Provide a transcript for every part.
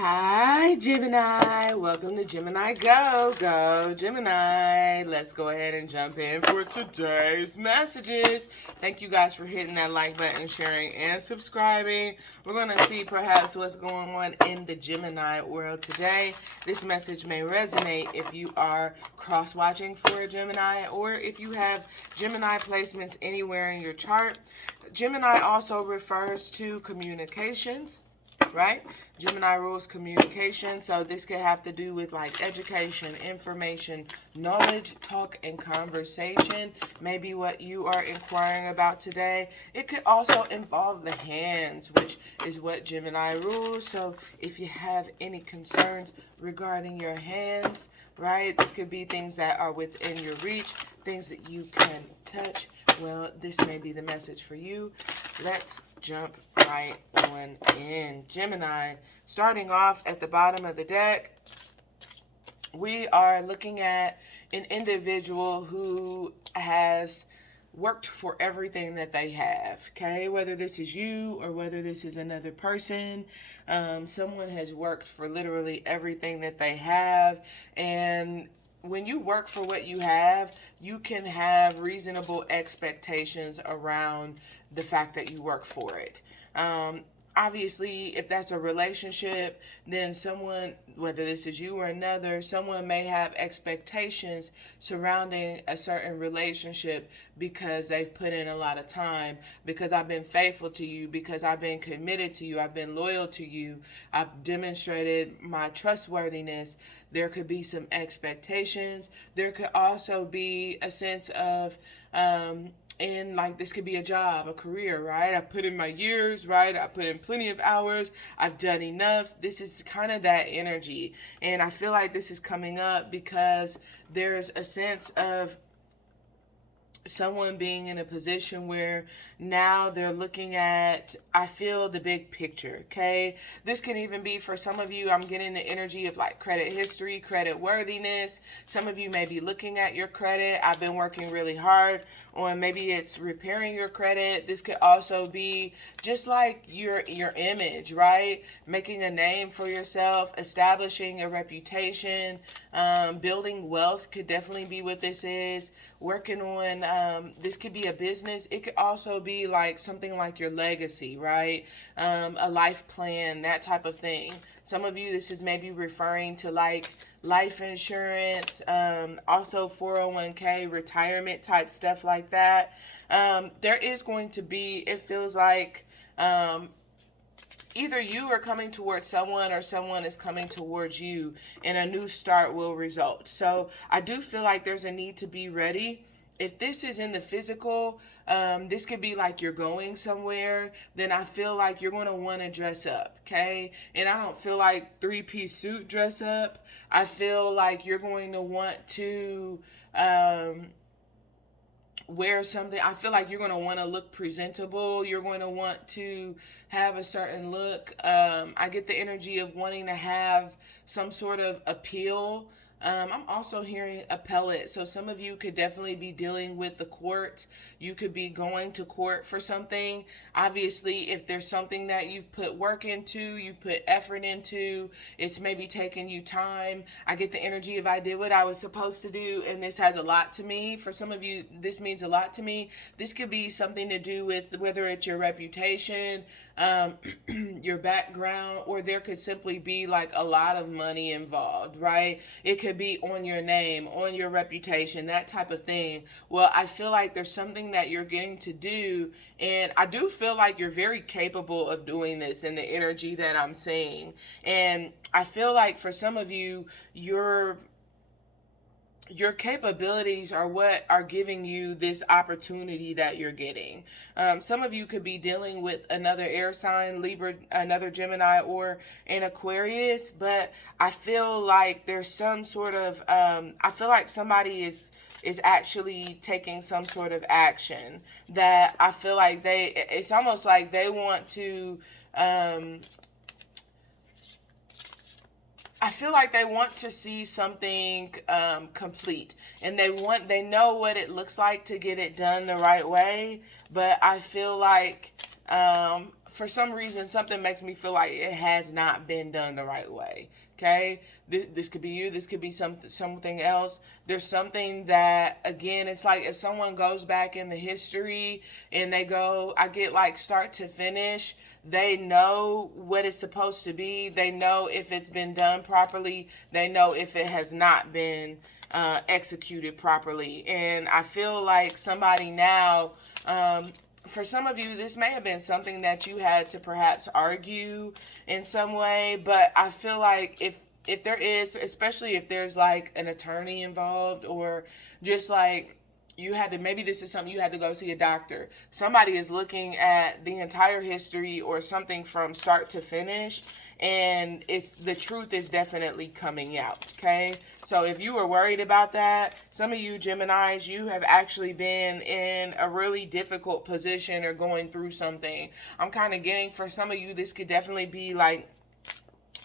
Hi, Gemini. Welcome to Gemini Go. Go, Gemini. Let's go ahead and jump in for today's messages. Thank you guys for hitting that like button, sharing, and subscribing. We're going to see perhaps what's going on in the Gemini world today. This message may resonate if you are cross-watching for a Gemini or if you have Gemini placements anywhere in your chart. Gemini also refers to communications, right? Gemini rules communication, so this could have to do with like education, information, knowledge, talk, and conversation. Maybe what you are inquiring about today. It could also involve the hands, which is what Gemini rules. So if you have any concerns regarding your hands, right, this could be things that are within your reach, things that you can touch. Well, this may be the message for you. Let's jump right on in. Gemini, starting off at the bottom of the deck, we are looking at an individual who has worked for everything that they have, okay? Whether this is you or whether this is another person, someone has worked for literally everything that they have. And when you work for what you have, you can have reasonable expectations around the fact that you work for it. Obviously, if that's a relationship, then someone, whether this is you or another, someone may have expectations surrounding a certain relationship because they've put in a lot of time, because I've been faithful to you, because I've been committed to you, I've been loyal to you, I've demonstrated my trustworthiness. There could be some expectations. There could also be a sense of, and like this could be a job, a career, right? I've put in my years, right? I put in plenty of hours. I've done enough. This is kind of that energy. And I feel like this is coming up because there's a sense of someone being in a position where now they're looking at, I feel, the big picture, okay? This can even be for some of you, I'm getting the energy of like credit history, credit worthiness. Some of you may be looking at your credit. I've been working really hard on, maybe it's repairing your credit. This could also be just like your image, right? Making a name for yourself, establishing a reputation, building wealth could definitely be what this is. Working on, this could be a business. It could also be like something like your legacy, right? A life plan, that type of thing. Some of you, this is maybe referring to like life insurance, also 401k, retirement type stuff like that. There is going to be, it feels like, either you are coming towards someone or someone is coming towards you, and a new start will result. So I do feel like there's a need to be ready. If this is in the physical, this could be like you're going somewhere, then I feel like you're going to want to dress up, okay? And I don't feel like three-piece suit dress up. I feel like you're going to want to wear something. I feel like you're going to want to look presentable. You're going to want to have a certain look. I get the energy of wanting to have some sort of appeal. I'm also hearing appellate. So some of you could definitely be dealing with the court. You could be going to court for something. Obviously, if there's something that you've put work into, you put effort into, it's maybe taking you time. I get the energy of I did what I was supposed to do, and this has a lot to me. For some of you, this means a lot to me. This could be something to do with whether it's your reputation, your background, or there could simply be like a lot of money involved, right? It could be on your name, on your reputation, that type of thing. Well, I feel like there's something that you're getting to do, and I do feel like you're very capable of doing this in the energy that I'm seeing. And I feel like for some of you, your capabilities are what are giving you this opportunity that you're getting. Some of you could be dealing with another air sign, Libra, another Gemini, or an Aquarius, but I feel like there's some sort of, I feel like somebody is actually taking some sort of action that I feel like it's almost like they want to, I feel like they want to see something complete, and they know what it looks like to get it done the right way. But I feel like for some reason, something makes me feel like it has not been done the right way. Okay, this could be you. This could be something else. There's something that, again, it's like if someone goes back in the history and they go, I get like start to finish, they know what it's supposed to be. They know if it's been done properly. They know if it has not been executed properly. And I feel like somebody now, for some of you, this may have been something that you had to perhaps argue in some way, but I feel like if there is, especially if there's like an attorney involved, or just like you had to, maybe this is something you had to go see a doctor. Somebody is looking at the entire history or something from start to finish, and it's the truth is definitely coming out. Okay, so if you were worried about that, some of you Geminis, you have actually been in a really difficult position or going through something. I'm kind of getting, for some of you, this could definitely be like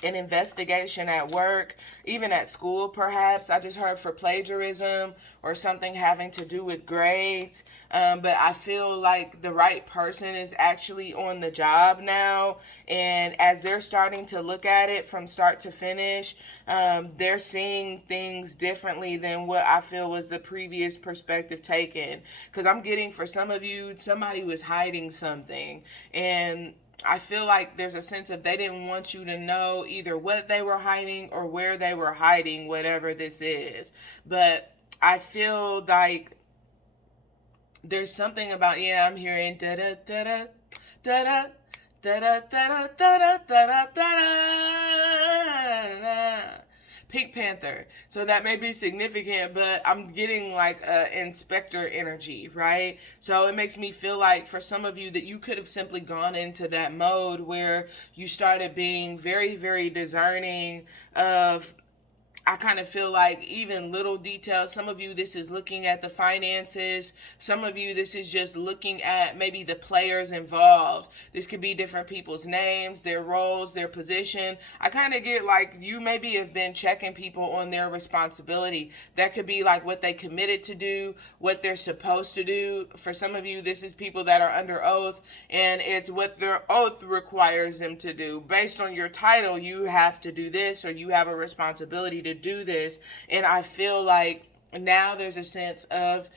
an investigation at work, even at school perhaps. I just heard for plagiarism or something having to do with grades. But I feel like the right person is actually on the job now. And as they're starting to look at it from start to finish, they're seeing things differently than what I feel was the previous perspective taken. Because I'm getting, for some of you, somebody was hiding something. And I feel like there's a sense of they didn't want you to know either what they were hiding or where they were hiding, whatever this is. But I feel like there's something about, yeah, I'm hearing da da da da da da da da da da da. Pink Panther. So that may be significant, but I'm getting like inspector energy, right? So it makes me feel like for some of you that you could have simply gone into that mode where you started being very, very discerning of, I kind of feel like even little details. Some of you, this is looking at the finances. Some of you, this is just looking at maybe the players involved. This could be different people's names, their roles, their position. I kind of get like you maybe have been checking people on their responsibility. That could be like what they committed to do, what they're supposed to do. For some of you, this is people that are under oath, and it's what their oath requires them to do. Based on your title, you have to do this, or you have a responsibility to do this. And I feel like now there's a sense of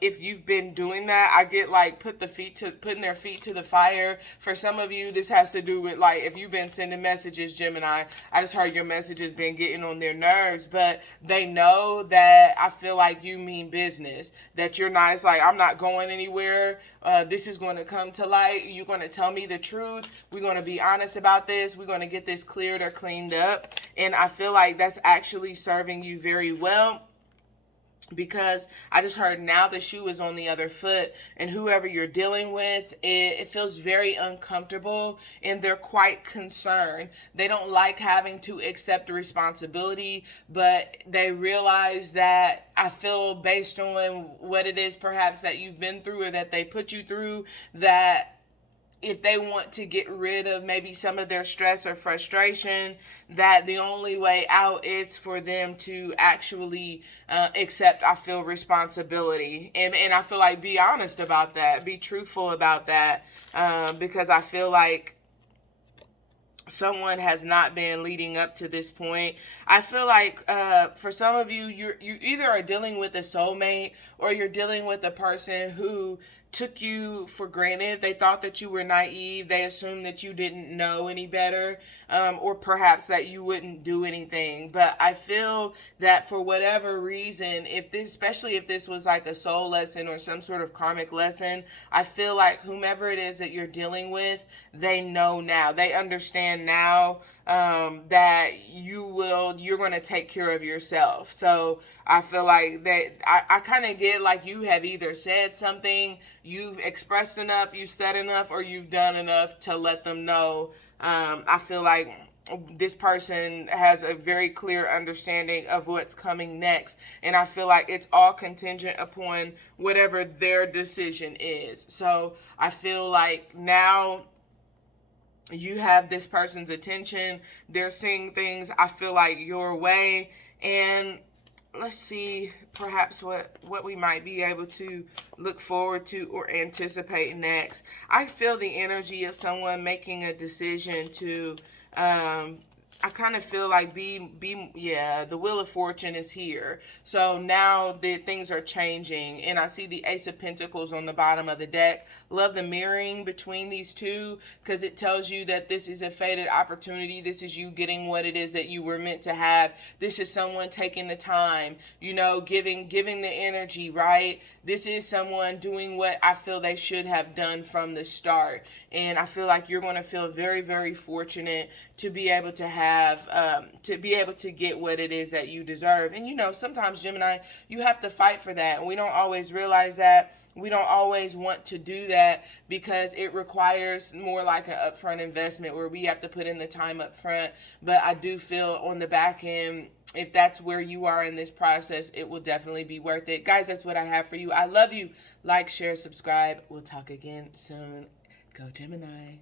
if you've been doing that, I get like putting their feet to the fire. For some of you, this has to do with like if you've been sending messages, Gemini, I just heard your messages been getting on their nerves, but they know that I feel like you mean business, that you're not, it's like, I'm not going anywhere. This is going to come to light. You're going to tell me the truth. We're going to be honest about this. We're going to get this cleared or cleaned up. And I feel like that's actually serving you very well, because I just heard now the shoe is on the other foot, and whoever you're dealing with, it feels very uncomfortable, and they're quite concerned. They don't like having to accept responsibility, but they realize that, I feel based on what it is perhaps that you've been through or that they put you through, that if they want to get rid of maybe some of their stress or frustration, that the only way out is for them to actually accept, I feel, responsibility. And I feel like be honest about that, be truthful about that, because I feel like someone has not been leading up to this point. I feel like for some of you, you either are dealing with a soulmate, or you're dealing with a person who took you for granted. They thought that you were naive. They assumed that you didn't know any better, or perhaps that you wouldn't do anything. But I feel that for whatever reason, especially if this was like a soul lesson or some sort of karmic lesson, I feel like whomever it is that you're dealing with, they know now. They understand now that you're going to take care of yourself. So I feel like that I kind of get like you have either said something, you've expressed enough, you've said enough, or you've done enough to let them know. I feel like this person has a very clear understanding of what's coming next. And I feel like it's all contingent upon whatever their decision is. So I feel like now you have this person's attention. They're seeing things, I feel like, your way. And let's see perhaps what we might be able to look forward to or anticipate next. I feel the energy of someone making a decision to I kind of feel like yeah, the Wheel of Fortune is here. So now that things are changing, and I see the Ace of Pentacles on the bottom of the deck. Love the mirroring between these two, because it tells you that this is a fated opportunity. This is you getting what it is that you were meant to have. This is someone taking the time, you know, giving the energy, right? This is someone doing what I feel they should have done from the start. And I feel like you're going to feel very, very fortunate to be able to get what it is that you deserve. And you know, sometimes, Gemini, you have to fight for that. And we don't always realize that. We don't always want to do that because it requires more like an upfront investment where we have to put in the time up front. But I do feel on the back end, if that's where you are in this process, it will definitely be worth it. Guys, that's what I have for you. I love you. Like, share, subscribe. We'll talk again soon. Go Gemini.